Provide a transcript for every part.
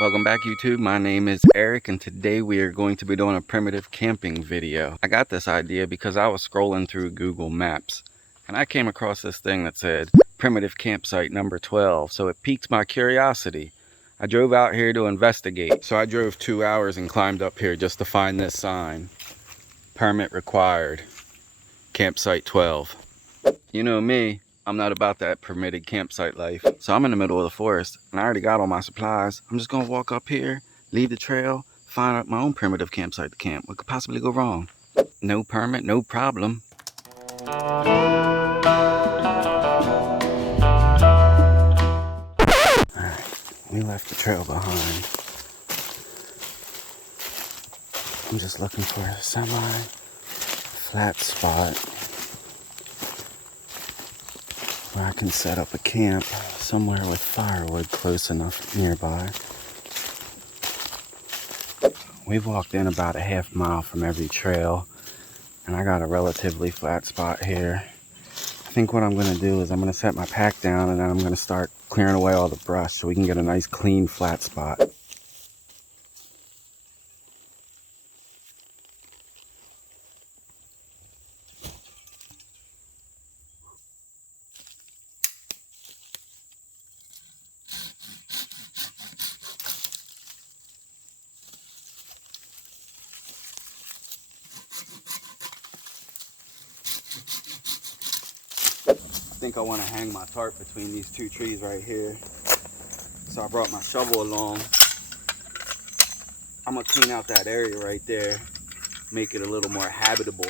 Welcome back, YouTube. My name is Eric, and today we are going to be doing a primitive camping video. I got this idea because I was scrolling through Google Maps and I came across this thing that said primitive campsite number 12, so it piqued my curiosity. I drove out here to investigate. So I drove 2 hours and climbed up here just to find this sign. Permit required, campsite 12. You know me, I'm not about that permitted campsite life. So I'm in the middle of the forest and I already got all my supplies. I'm just gonna walk up here, leave the trail, find out my own primitive campsite to camp. What could possibly go wrong? No permit, no problem. Alright, we left the trail behind. I'm just looking for a semi-flat spot where I can set up a camp somewhere with firewood close enough nearby. We've walked in about a half mile from every trail, and I got a relatively flat spot here. I think what I'm going to do is I'm going to set my pack down, and then I'm going to start clearing away all the brush so we can get a nice clean flat spot. I think I want to hang my tarp between these two trees right here. So I brought my shovel along. I'm going to clean out that area right there, make it a little more habitable.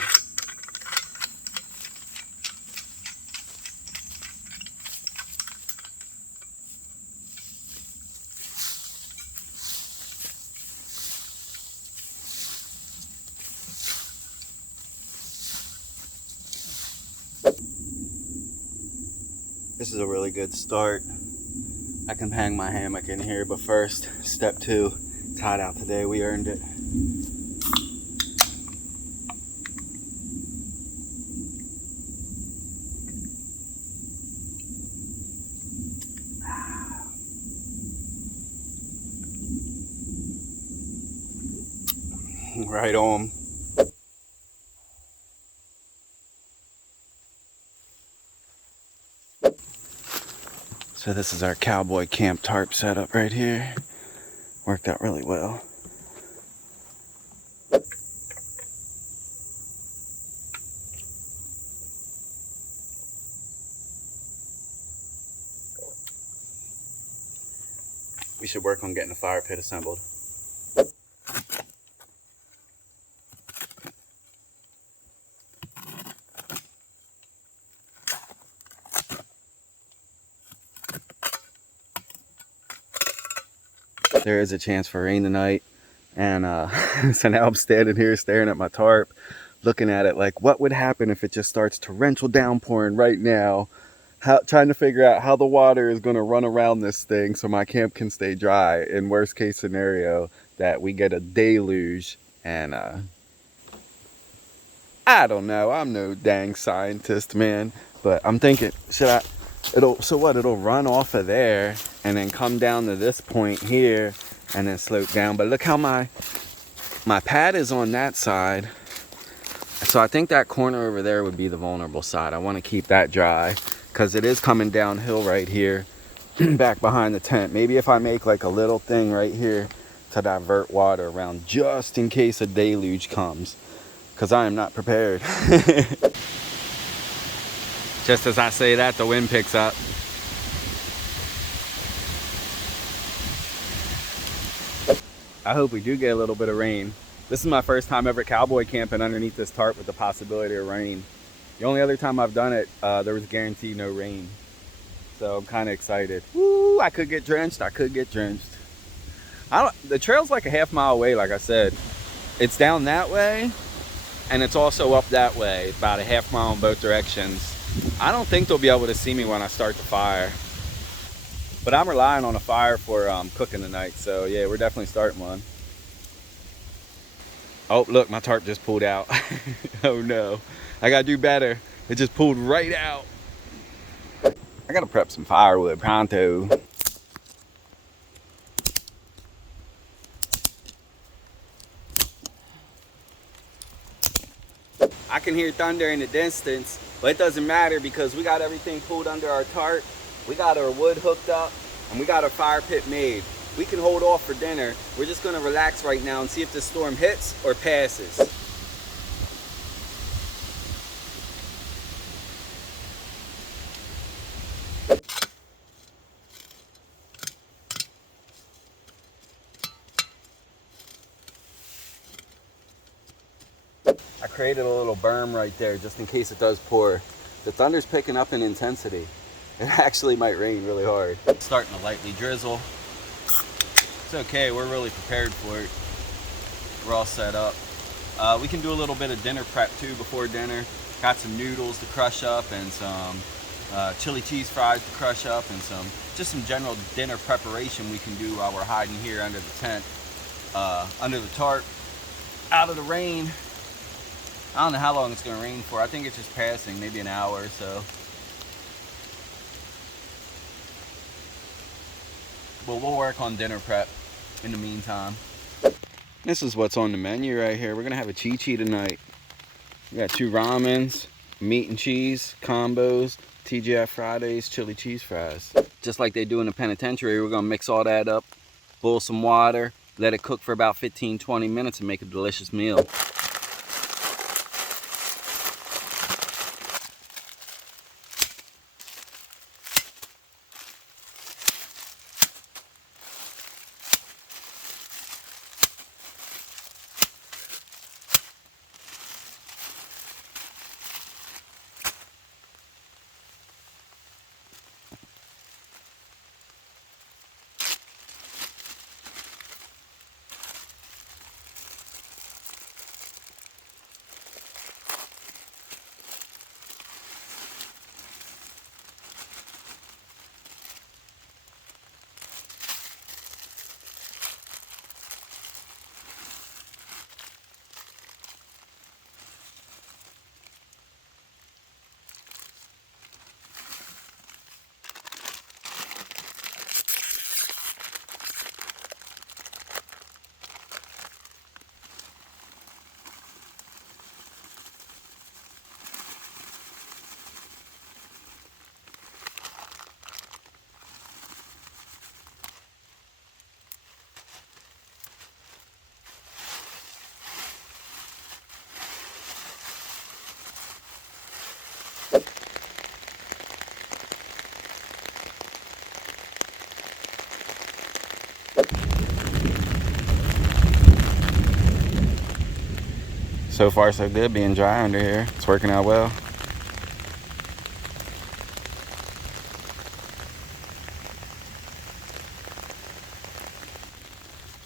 This is a really good start. I can hang my hammock in here, but first, step 2, it's hot out today, we earned it. Right on. So this is our cowboy camp tarp setup right here. Worked out really well. We should work on getting a fire pit assembled. There is a chance for rain tonight, and so now I'm standing here staring at my tarp, looking at it like, what would happen if it just starts torrential downpouring right now? Trying to figure out how the water is going to run around this thing so my camp can stay dry. In worst case scenario, that we get a deluge. And I don't know, I'm no dang scientist, man, but I'm thinking, it'll run off of there and then come down to this point here and then slope down. But look how my pad is on that side, so I think that corner over there would be the vulnerable side. I want to keep that dry because it is coming downhill right here back behind the tent. Maybe if I make like a little thing right here to divert water around just in case a deluge comes, because I am not prepared. Just as I say that, the wind picks up. I hope we do get a little bit of rain. This is my first time ever cowboy camping underneath this tarp with the possibility of rain. The only other time I've done it, there was guaranteed no rain. So I'm kind of excited. Woo, I could get drenched, I could get drenched. The trail's like a half mile away, like I said. It's down that way, and it's also up that way, about a half mile in both directions. I don't think they'll be able to see me when I start the fire. But I'm relying on a fire for cooking tonight, so yeah, we're definitely starting one. Oh, look, my tarp just pulled out. Oh no, I gotta do better. It just pulled right out. I gotta prep some firewood pronto. I can hear thunder in the distance, but it doesn't matter because we got everything pulled under our tarp. We got our wood hooked up and we got our fire pit made. We can hold off for dinner. We're just gonna relax right now and see if the storm hits or passes. I created a little berm right there just in case it does pour. The thunder's picking up in intensity. It actually might rain really hard. It's starting to lightly drizzle. It's okay, we're really prepared for it. We're all set up. We can do a little bit of dinner prep too before dinner. Got some noodles to crush up and some chili cheese fries to crush up and just some general dinner preparation we can do while we're hiding here under the tent, under the tarp, out of the rain. I don't know how long it's gonna rain for. I think it's just passing, maybe an hour or so. But we'll work on dinner prep in the meantime. This is what's on the menu right here. We're gonna have a chi-chi tonight. We got 2 ramens, meat and cheese combos, TGI Fridays, chili cheese fries. Just like they do in the penitentiary, we're gonna mix all that up, boil some water, let it cook for about 15-20 minutes and make a delicious meal. So far so good being dry under here. It's working out well.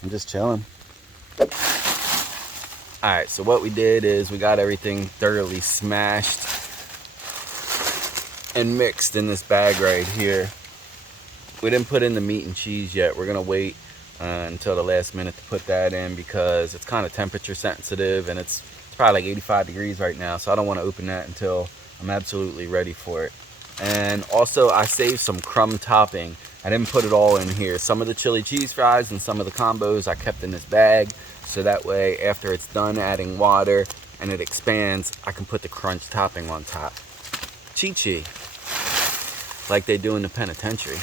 I'm just chilling. Alright, so what we did is we got everything thoroughly smashed and mixed in this bag right here. We didn't put in the meat and cheese yet. We're gonna wait until the last minute to put that in because it's kind of temperature sensitive and it's probably like 85 degrees right now, so I don't want to open that until I'm absolutely ready for it. And also I saved some crumb topping. I didn't put it all in here. Some of the chili cheese fries and some of the combos I kept in this bag, so that way after it's done adding water and it expands, I can put the crunch topping on top. Chi-chi, like they do in the penitentiary.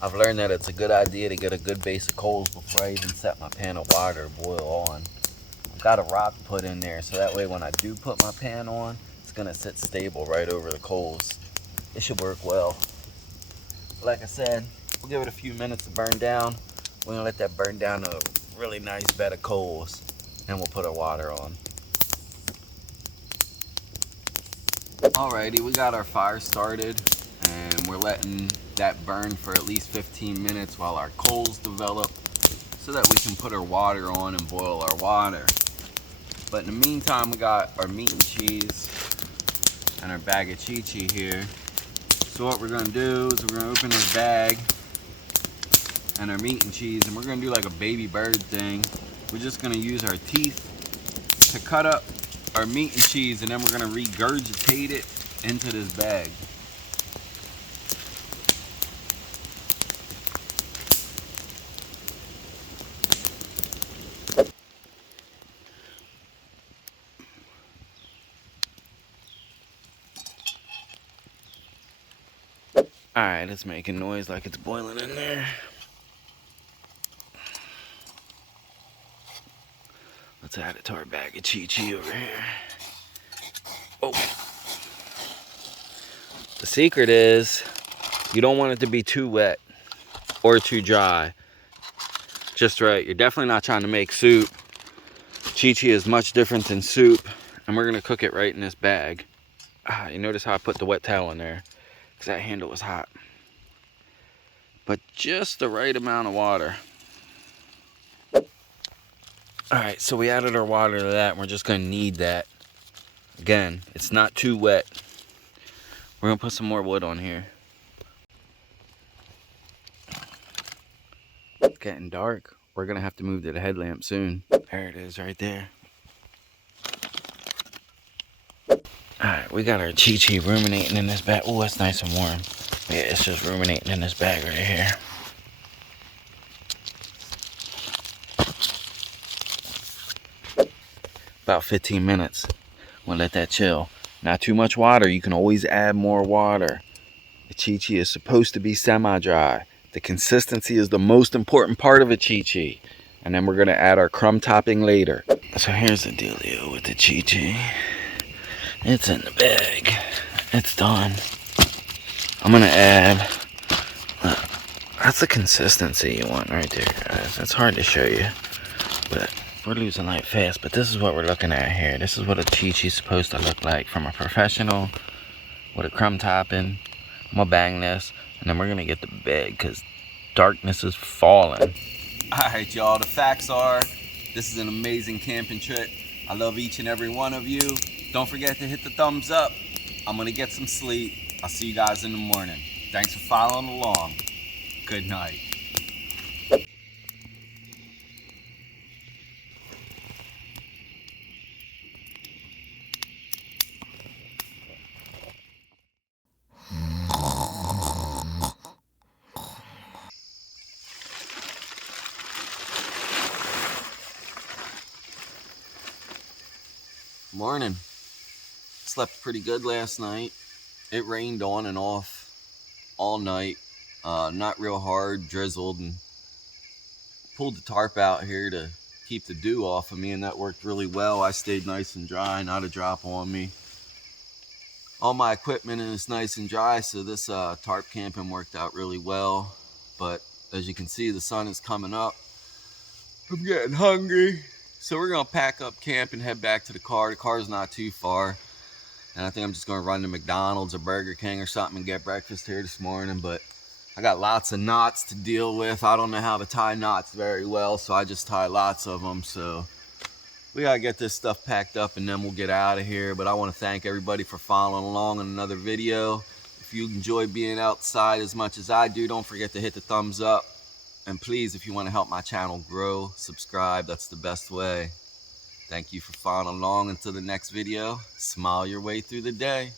I've learned that it's a good idea to get a good base of coals before I even set my pan of water to boil on. I've got a rock put in there so that way when I do put my pan on, it's gonna sit stable right over the coals. It should work well. Like I said, we'll give it a few minutes to burn down. We're gonna let that burn down to a really nice bed of coals. Then we'll put our water on. Alrighty, we got our fire started and we're letting that burn for at least 15 minutes while our coals develop so that we can put our water on and boil our water. But in the meantime, we got our meat and cheese and our bag of chi-chi here. So what we're gonna do is we're gonna open this bag and our meat and cheese, and we're gonna do like a baby bird thing. We're just gonna use our teeth to cut up our meat and cheese, and then we're gonna regurgitate it into this bag. Alright, it's making noise like it's boiling in there. Let's add it to our bag of chi-chi over here. Oh. The secret is you don't want it to be too wet or too dry. Just right. You're definitely not trying to make soup. Chi-chi is much different than soup, and we're gonna cook it right in this bag. You notice how I put the wet towel in there because that handle was hot. But just the right amount of water. Alright, so we added our water to that, and we're just gonna knead that. Again, it's not too wet. We're gonna put some more wood on here. It's getting dark. We're gonna have to move to the headlamp soon. There it is right there. Alright, we got our chi-chi ruminating in this bag. Oh, that's nice and warm. Yeah, it's just ruminating in this bag right here. About 15 minutes. We'll let that chill. Not too much water. You can always add more water. The chi-chi is supposed to be semi-dry. The consistency is the most important part of a chi-chi. And then we're going to add our crumb topping later. So here's the dealio with the chi-chi. It's in the bag. It's done. I'm going to add... that's the consistency you want right there, guys. It's hard to show you. But we're losing light fast. But this is what we're looking at here. This is what a chi-chi is supposed to look like from a professional with a crumb topping. I'm going to bang this. And then we're going to get the bag because darkness is falling. Alright, y'all. The facts are, this is an amazing camping trip. I love each and every one of you. Don't forget to hit the thumbs up. I'm going to get some sleep. I'll see you guys in the morning. Thanks for following along. Good night. Morning. Slept pretty good last night. It rained on and off all night. Not real hard, drizzled, and pulled the tarp out here to keep the dew off of me, and that worked really well. I stayed nice and dry, not a drop on me. All my equipment is nice and dry, so this tarp camping worked out really well. But as you can see, the sun is coming up. I'm getting hungry. So we're gonna pack up camp and head back to the car. The car's not too far. And I think I'm just gonna run to McDonald's or Burger King or something and get breakfast here this morning. But I got lots of knots to deal with. I don't know how to tie knots very well, so I just tie lots of them. So we gotta get this stuff packed up and then we'll get out of here. But I wanna thank everybody for following along on another video. If you enjoy being outside as much as I do, don't forget to hit the thumbs up. And please, if you want to help my channel grow, subscribe. That's the best way. Thank you for following along. Until the next video, smile your way through the day.